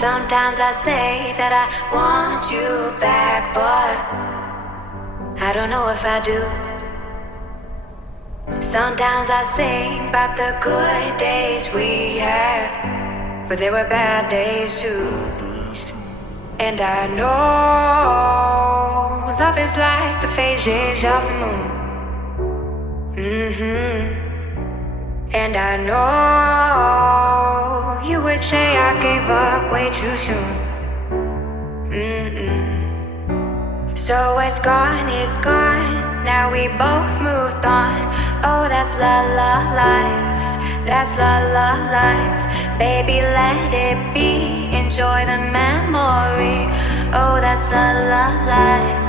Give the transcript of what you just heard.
Sometimes I say that I want you back, but I don't know if I do. Sometimes I think about the good days we had, but there were bad days too. And I know love is like the phases of the moon. And I know you would say I gave up way too soon. So it's gone, now we both moved on. Oh, that's la la life, that's la la life. Baby, let it be, enjoy the memory. Oh, that's la la life.